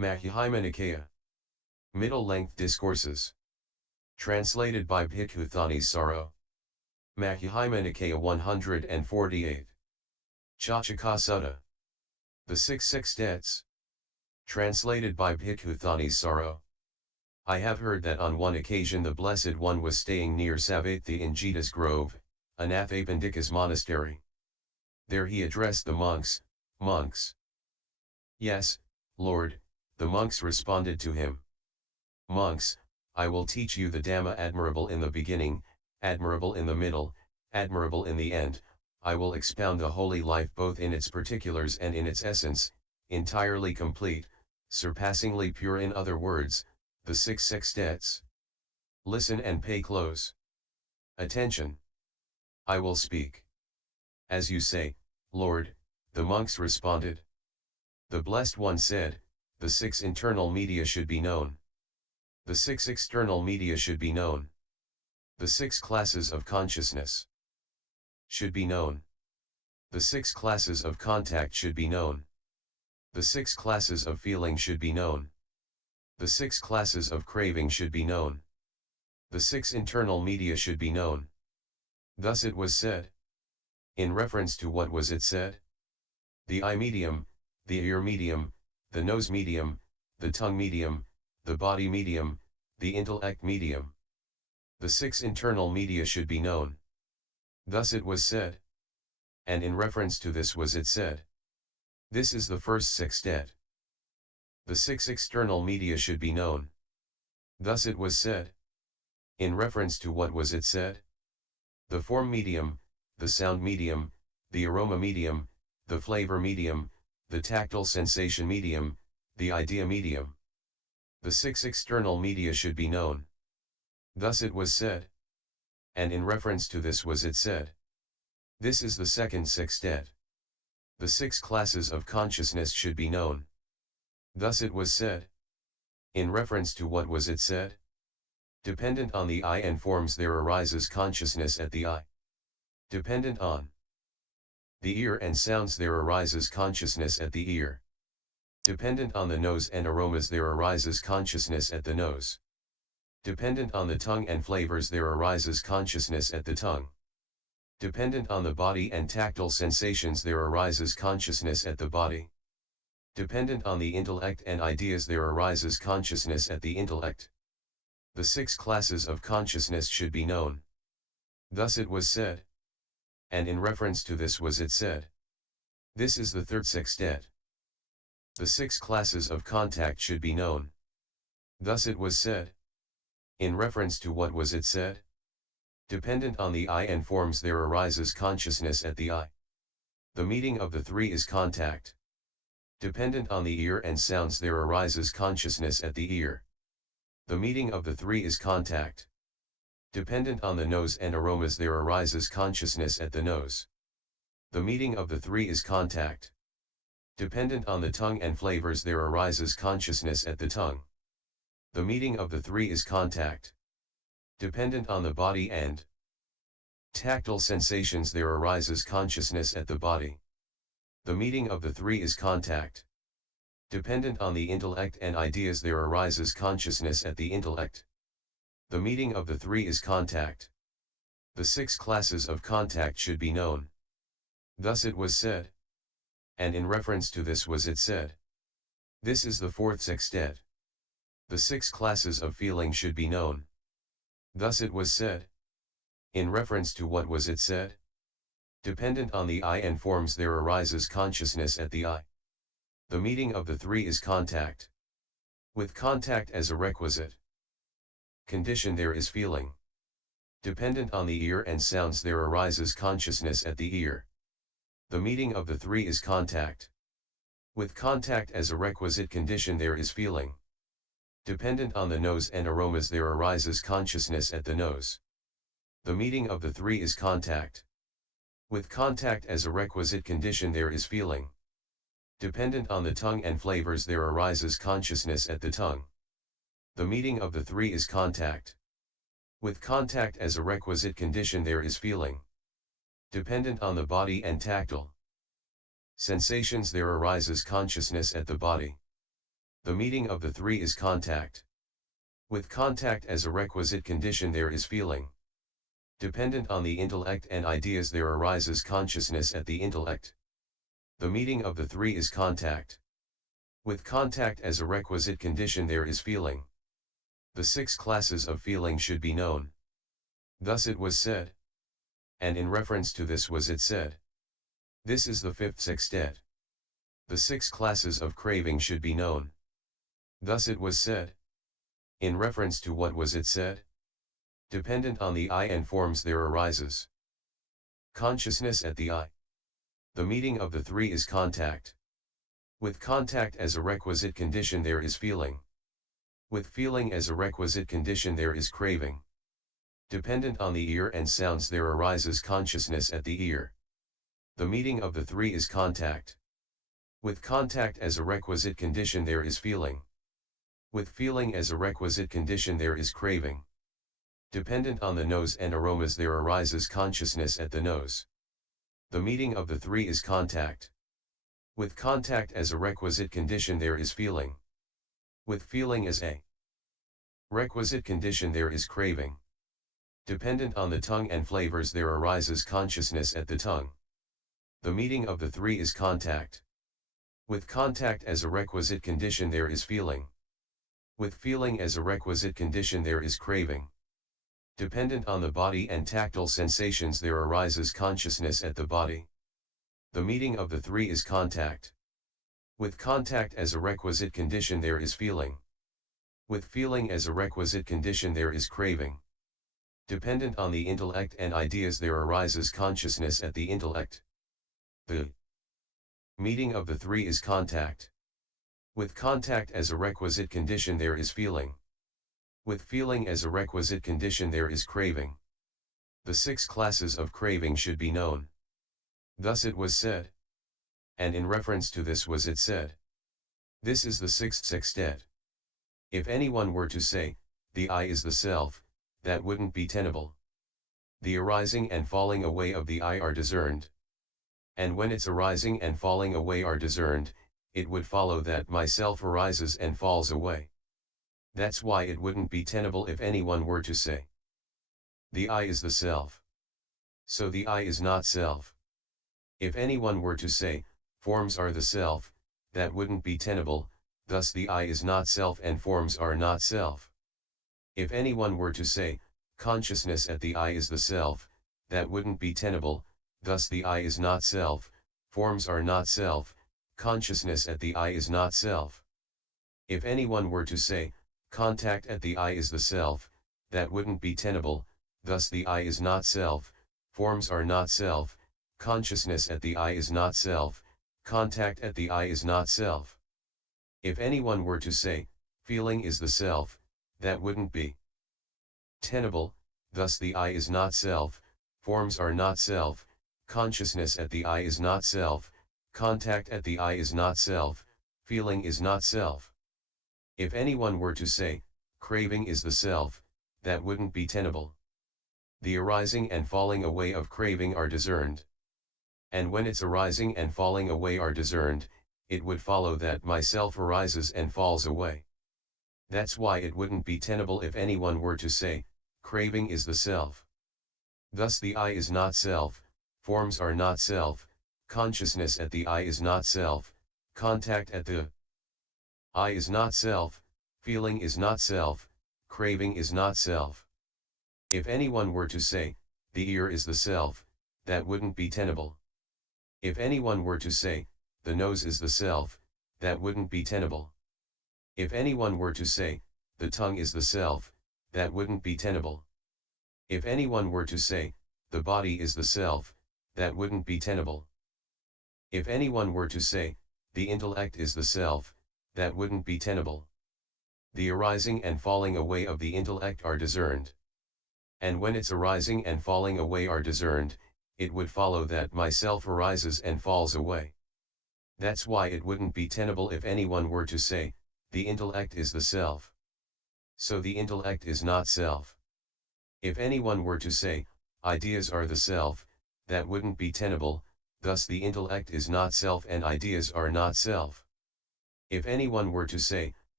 Madhyama Nikaya. Middle-length discourses. Translated by Bhikkhu Thanissaro. Madhyama Nikaya 148. Chachaka Sutta. The Six Sextets. Translated by Bhikkhu Thanissaro. I have heard that on one occasion the Blessed One was staying near Savatthi in Jeta's Grove, Anathapindika's monastery. There he addressed the monks, "Monks." "Yes, Lord," the monks responded to him. "Monks, I will teach you the Dhamma admirable in the beginning, admirable in the middle, admirable in the end. I will expound the holy life both in its particulars and in its essence, entirely complete, surpassingly pure, in other words, the Six Sextets. Listen and pay close attention. I will speak as you say, Lord," the monks responded. The Blessed One said, "The six internal media should be known. The six external media should be known. The six classes of consciousness should be known. The six classes of contact should be known. The six classes of feeling should be known. The six classes of craving should be known. The six internal media should be known." Thus it was said. In reference to what was it said? The eye medium, the ear medium, the nose medium, the tongue medium, the body medium, the intellect medium. The six internal media should be known. Thus it was said. And in reference to this was it said. This is the first sextet. The six external media should be known. Thus it was said. In reference to what was it said? The form medium, the sound medium, the aroma medium, the flavor medium, the tactile sensation medium, the idea medium. The six external media should be known. Thus it was said. And in reference to this was it said. This is the second sextet. The six classes of consciousness should be known. Thus it was said. In reference to what was it said? Dependent on the eye and forms there arises consciousness at the eye. Dependent on the ear and sounds there arises consciousness at the ear. Dependent on the nose and aromas there arises consciousness at the nose. Dependent on the tongue and flavors there arises consciousness at the tongue. Dependent on the body and tactile sensations there arises consciousness at the body. Dependent on the intellect and ideas there arises consciousness at the intellect. The six classes of consciousness should be known. Thus it was said. And in reference to this was it said. This is the third sextet. The six classes of contact should be known. Thus it was said. In reference to what was it said? Dependent on the eye and forms there arises consciousness at the eye. The meeting of the three is contact. Dependent on the ear and sounds there arises consciousness at the ear. The meeting of the three is contact. Dependent on the nose and aromas there arises consciousness at the nose. The meeting of the three is contact. Dependent on the tongue and flavors there arises consciousness at the tongue. The meeting of the three is contact. Dependent on the body and tactile sensations there arises consciousness at the body. The meeting of the three is contact. Dependent on the intellect and ideas there arises consciousness at the intellect. The meeting of the three is contact. The six classes of contact should be known. Thus it was said. And in reference to this was it said. This is the fourth sextet. The six classes of feeling should be known. Thus it was said. In reference to what was it said? Dependent on the eye and forms there arises consciousness at the eye. The meeting of the three is contact. With contact as a requisite condition there is feeling. Dependent on the ear and sounds there arises consciousness at the ear. The meeting of the three is contact. With contact as a requisite condition there is feeling. Dependent on the nose and aromas there arises consciousness at the nose. The meeting of the three is contact. With contact as a requisite condition there is feeling. Dependent on the tongue and flavors there arises consciousness at the tongue. The meeting of the three is contact. With contact as a requisite condition there is feeling. Dependent on the body and tactile sensations there arises consciousness at the body. The meeting of the three is contact. With contact as a requisite condition there is feeling. Dependent on the intellect and ideas there arises consciousness at the intellect. The meeting of the three is contact. With contact as a requisite condition there is feeling. The 6 classes of feeling should be known. Thus it was said. And in reference to this was it said. This is the 5th sextet. The 6 classes of craving should be known. Thus it was said. In reference to what was it said? Dependent on the I and forms there arises consciousness at the I. The meeting of the three is contact. With contact as a requisite condition there is feeling. With feeling as a requisite condition there is craving. Dependent on the ear and sounds there arises consciousness at the ear. The meeting of the three is contact. With contact as a requisite condition there is feeling. With feeling as a requisite condition there is craving. Dependent on the nose and aromas there arises consciousness at the nose. The meeting of the three is contact. With contact as a requisite condition there is feeling. With feeling as a requisite condition there is craving. Dependent on the tongue and flavors there arises consciousness at the tongue. The meeting of the three is contact. With contact as a requisite condition there is feeling. With feeling as a requisite condition there is craving. Dependent on the body and tactile sensations there arises consciousness at the body. The meeting of the three is contact. With contact as a requisite condition there is feeling. With feeling as a requisite condition there is craving. Dependent on the intellect and ideas there arises consciousness at the intellect. The meeting of the three is contact. With contact as a requisite condition there is feeling. With feeling as a requisite condition there is craving. The 6 classes of craving should be known. Thus it was said. And in reference to this was it said. This is the 6th sextet. If anyone were to say, the I is the self, that wouldn't be tenable. The arising and falling away of the I are discerned. And when its arising and falling away are discerned, it would follow that myself arises and falls away. That's why it wouldn't be tenable if anyone were to say, the I is the self. So the I is not self. If anyone were to say, forms are the self, that wouldn't be tenable, thus the I is not self and forms are not self. If anyone were to say, consciousness at the I is the self, that wouldn't be tenable, thus the I is not self, forms are not self, consciousness at the I is not self. If anyone were to say, contact at the I is the self, that wouldn't be tenable, thus the I is not self, forms are not self, consciousness at the I is not self, contact at the I is not self. If anyone were to say, feeling is the self, that wouldn't be tenable, thus the I is not self, forms are not self, consciousness at the I is not self, contact at the I is not self, feeling is not self. If anyone were to say, craving is the self, that wouldn't be tenable. The arising and falling away of craving are discerned. And when its arising and falling away are discerned, it would follow that myself arises and falls away. That's why it wouldn't be tenable if anyone were to say, craving is the self. Thus the I is not self, forms are not self, consciousness at the I is not self, contact at the I is not self, feeling is not self, craving is not self. If anyone were to say, the ear is the self, that wouldn't be tenable. If anyone were to say, the nose is the self, that wouldn't be tenable. If anyone were to say, the tongue is the self, that wouldn't be tenable. If anyone were to say, the body is the self, that wouldn't be tenable. If anyone were to say, the intellect is the self, that wouldn't be tenable. The arising and falling away of the intellect are discerned. And when its arising and falling away are discerned, it would follow that myself arises and falls away. That's why it wouldn't be tenable if anyone were to say, the intellect is the self. So the intellect is not self. If anyone were to say, ideas are the self, that wouldn't be tenable, thus the intellect is not self and ideas are not self. If anyone were to say,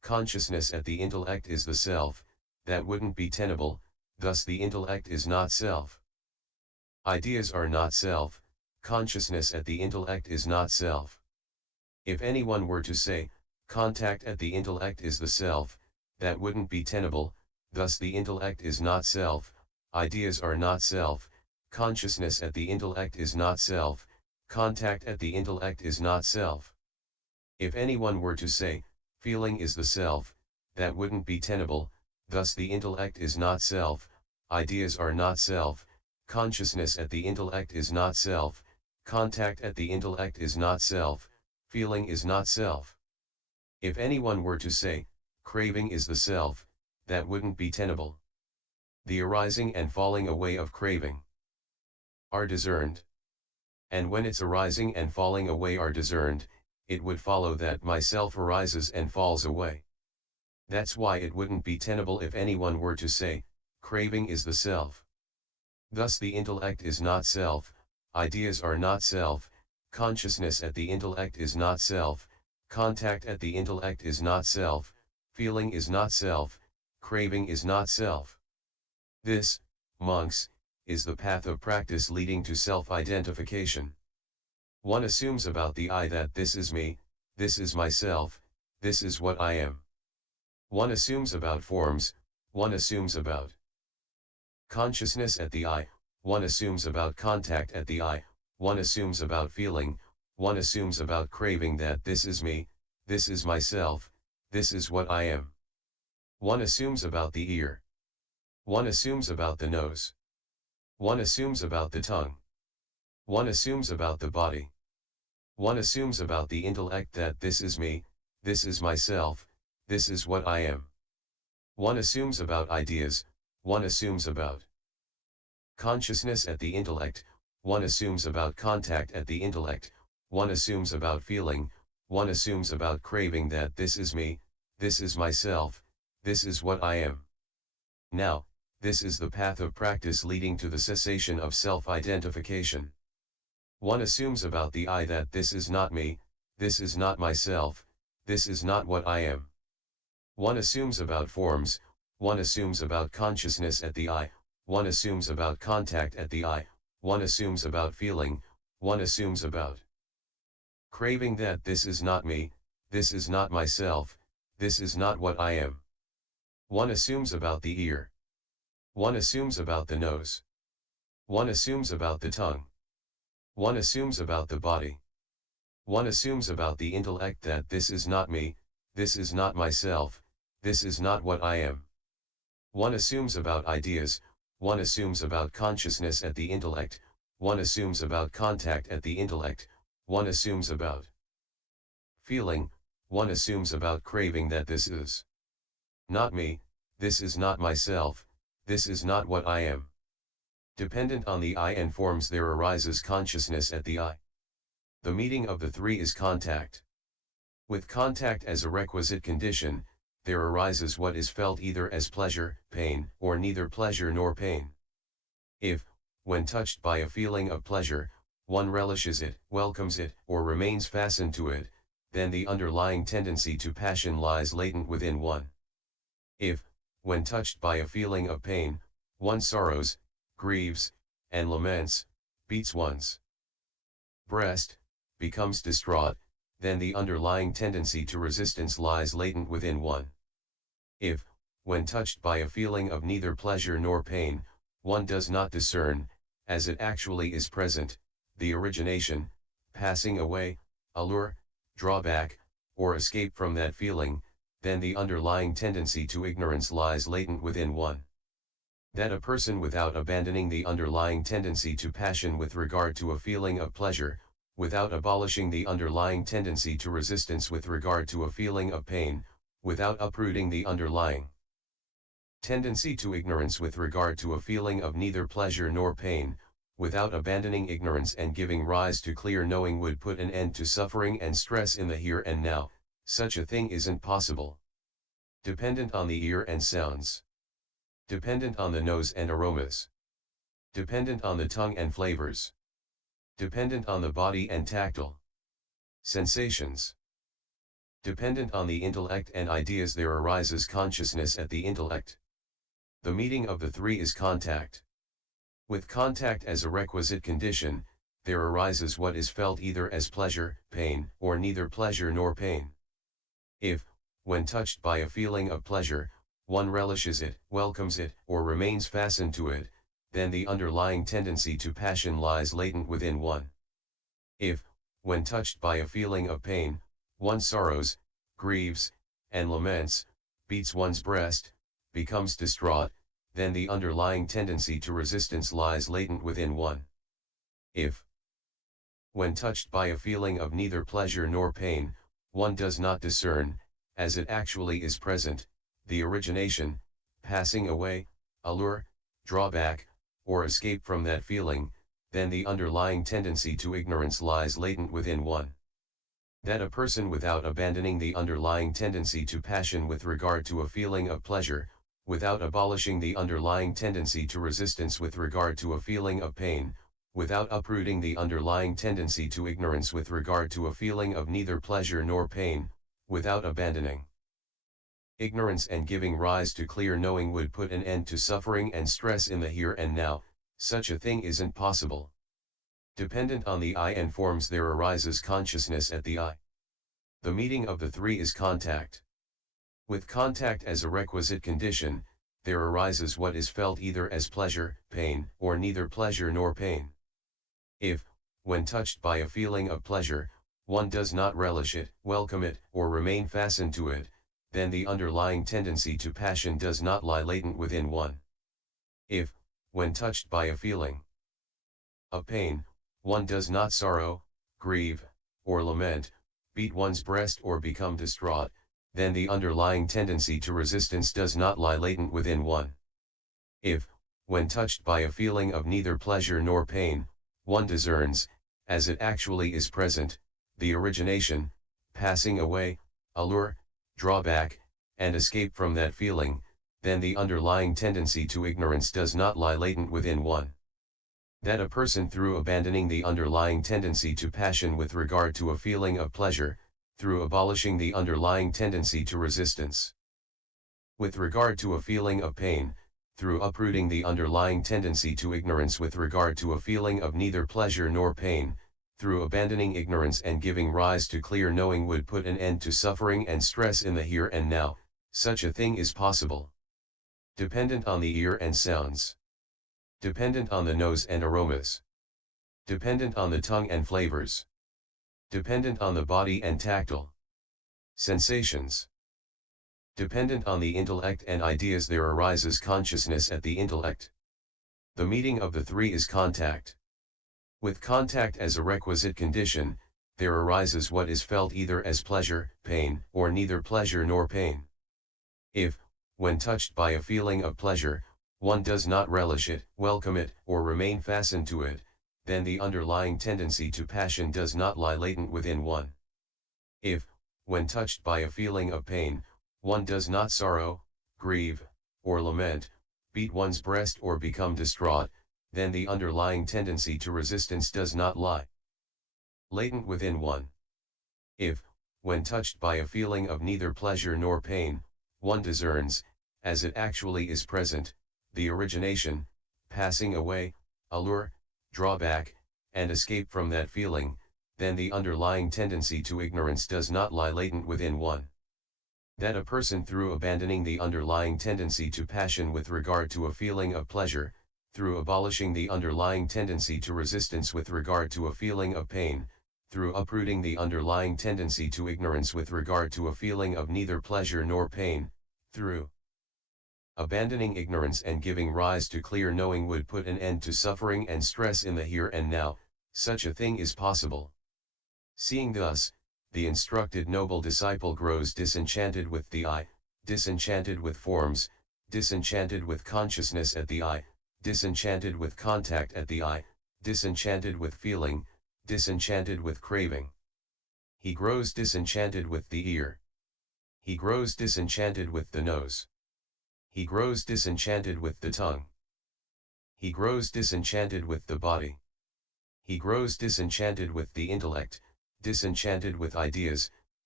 Consciousness at the intellect is the self, that wouldn't be tenable, thus the intellect is not self. Ideas are not self, consciousness at the intellect is not self. If anyone were to say, contact at the intellect is the self, that wouldn't be tenable, thus the intellect is not self, ideas are not self, consciousness at the intellect is not self, contact at the intellect is not self. If anyone were to say, feeling is the self, that wouldn't be tenable, thus the intellect is not self, ideas are not self, consciousness at the intellect is not self, contact at the intellect is not self, feeling is not self. If anyone were to say, craving is the self, that wouldn't be tenable. The arising and falling away of craving are discerned. And when its arising and falling away are discerned, it would follow that myself arises and falls away. That's why it wouldn't be tenable if anyone were to say, craving is the self. Thus the intellect is not self, ideas are not self, consciousness at the intellect is not self, contact at the intellect is not self, feeling is not self, craving is not self. This, monks, is the path of practice leading to self-identification. One assumes about the I that this is me, this is myself, this is what I am. One assumes about forms, one assumes about consciousness at the I, one assumes about contact at the I, one assumes about feeling, one assumes about craving that this is me, this is myself, this is what I am. One assumes about the ear. One assumes about the nose. One assumes about the tongue. One assumes about the body. One assumes about the intellect that this is me, this is myself, this is what I am. One assumes about ideas, one assumes about consciousness at the intellect, one assumes about contact at the intellect, one assumes about feeling, one assumes about craving that this is me, this is myself, this is what I am. Now, this is the path of practice leading to the cessation of self-identification. One assumes about the I that this is not me, this is not myself, this is not what I am. One assumes about forms, one assumes about consciousness at the I, one assumes about contact at the I, one assumes about feeling, one assumes about craving that this is not me, this is not myself, this is not what I am. One assumes about the ear. One assumes about the nose. One assumes about the tongue. One assumes about the body. One assumes about the intellect that this is not me, this is not myself, this is not what I am. One assumes about ideas, one assumes about consciousness at the intellect, one assumes about contact at the intellect, one assumes about feeling, one assumes about craving that this is not me, this is not myself, this is not what I am. Dependent on the I and forms there arises consciousness at the I. The meeting of the three is contact. With contact as a requisite condition, there arises what is felt either as pleasure, pain, or neither pleasure nor pain. If, when touched by a feeling of pleasure, one relishes it, welcomes it, or remains fastened to it, then the underlying tendency to passion lies latent within one. If, when touched by a feeling of pain, one sorrows, grieves, and laments, beats one's breast, becomes distraught, then the underlying tendency to resistance lies latent within one. If, when touched by a feeling of neither pleasure nor pain, one does not discern, as it actually is present, the origination, passing away, allure, drawback, or escape from that feeling, then the underlying tendency to ignorance lies latent within one. That a person without abandoning the underlying tendency to passion with regard to a feeling of pleasure, without abolishing the underlying tendency to resistance with regard to a feeling of pain, without uprooting the underlying tendency to ignorance with regard to a feeling of neither pleasure nor pain, without abandoning ignorance and giving rise to clear knowing would put an end to suffering and stress in the here and now, such a thing isn't possible. Dependent on the ear and sounds. Dependent on the nose and aromas. Dependent on the tongue and flavors. Dependent on the body and tactile sensations. Dependent on the intellect and ideas there arises consciousness at the intellect. The meeting of the three is contact. With contact as a requisite condition, there arises what is felt either as pleasure, pain, or neither pleasure nor pain. If, when touched by a feeling of pleasure, one relishes it, welcomes it, or remains fastened to it, then the underlying tendency to passion lies latent within one. If, when touched by a feeling of pain, one sorrows, grieves, and laments, beats one's breast, becomes distraught, then the underlying tendency to resistance lies latent within one. If, when touched by a feeling of neither pleasure nor pain, one does not discern, as it actually is present, the origination, passing away, allure, drawback, or escape from that feeling, then the underlying tendency to ignorance lies latent within one. That a person without abandoning the underlying tendency to passion with regard to a feeling of pleasure, without abolishing the underlying tendency to resistance with regard to a feeling of pain, without uprooting the underlying tendency to ignorance with regard to a feeling of neither pleasure nor pain, without abandoning ignorance and giving rise to clear knowing would put an end to suffering and stress in the here and now, such a thing isn't possible. Dependent on the I and forms there arises consciousness at the I. The meeting of the three is contact. With contact as a requisite condition, there arises what is felt either as pleasure, pain, or neither pleasure nor pain. If, when touched by a feeling of pleasure, one does not relish it, welcome it, or remain fastened to it, then the underlying tendency to passion does not lie latent within one. If, when touched by a feeling of pain, one does not sorrow, grieve, or lament, beat one's breast or become distraught, then the underlying tendency to resistance does not lie latent within one. If, when touched by a feeling of neither pleasure nor pain, one discerns, as it actually is present, the origination, passing away, allure, drawback, and escape from that feeling, then the underlying tendency to ignorance does not lie latent within one. That a person through abandoning the underlying tendency to passion with regard to a feeling of pleasure, through abolishing the underlying tendency to resistance with regard to a feeling of pain, through uprooting the underlying tendency to ignorance with regard to a feeling of neither pleasure nor pain, through abandoning ignorance and giving rise to clear knowing would put an end to suffering and stress in the here and now, such a thing is possible. Dependent on the ear and sounds. Dependent on the nose and aromas. Dependent on the tongue and flavors. Dependent on the body and tactile sensations. Dependent on the intellect and ideas there arises consciousness at the intellect. The meeting of the three is contact. With contact as a requisite condition, there arises what is felt either as pleasure, pain, or neither pleasure nor pain. If, when touched by a feeling of pleasure, one does not relish it, welcome it, or remain fastened to it, then the underlying tendency to passion does not lie latent within one. If, when touched by a feeling of pain, one does not sorrow, grieve, or lament, beat one's breast or become distraught, then the underlying tendency to resistance does not lie latent within one. If, when touched by a feeling of neither pleasure nor pain, one discerns, as it actually is present, the origination, passing away, allure, drawback, and escape from that feeling, then the underlying tendency to ignorance does not lie latent within one. That a person through abandoning the underlying tendency to passion with regard to a feeling of pleasure, through abolishing the underlying tendency to resistance with regard to a feeling of pain, through uprooting the underlying tendency to ignorance with regard to a feeling of neither pleasure nor pain, through abandoning ignorance and giving rise to clear knowing would put an end to suffering and stress in the here and now, such a thing is possible. Seeing thus, the instructed noble disciple grows disenchanted with the I, disenchanted with forms, disenchanted with consciousness at the I, disenchanted with contact at the I, disenchanted with feeling, disenchanted with craving. He grows disenchanted with the ear. He grows disenchanted with the nose. He grows disenchanted with the tongue. He grows disenchanted with the body. He grows disenchanted with the intellect, disenchanted with ideas,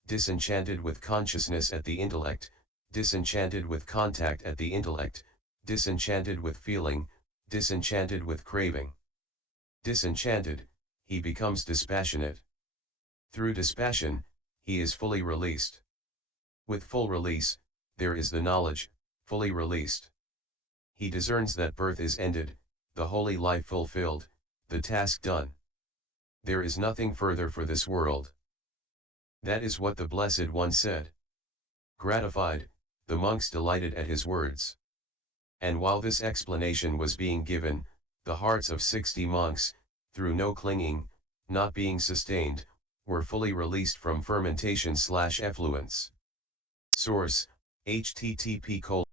disenchanted with consciousness at the intellect, disenchanted with contact at the intellect, disenchanted with feeling, disenchanted with craving. Disenchanted, he becomes dispassionate. Through dispassion, he is fully released. With full release, there is the knowledge, fully released. He discerns that birth is ended, the holy life fulfilled, the task done. There is nothing further for this world. That is what the Blessed One said. Gratified, the monks delighted at his words. And while this explanation was being given, the hearts of 60 monks, through no clinging, not being sustained, were fully released from fermentation/effluence. Source: http://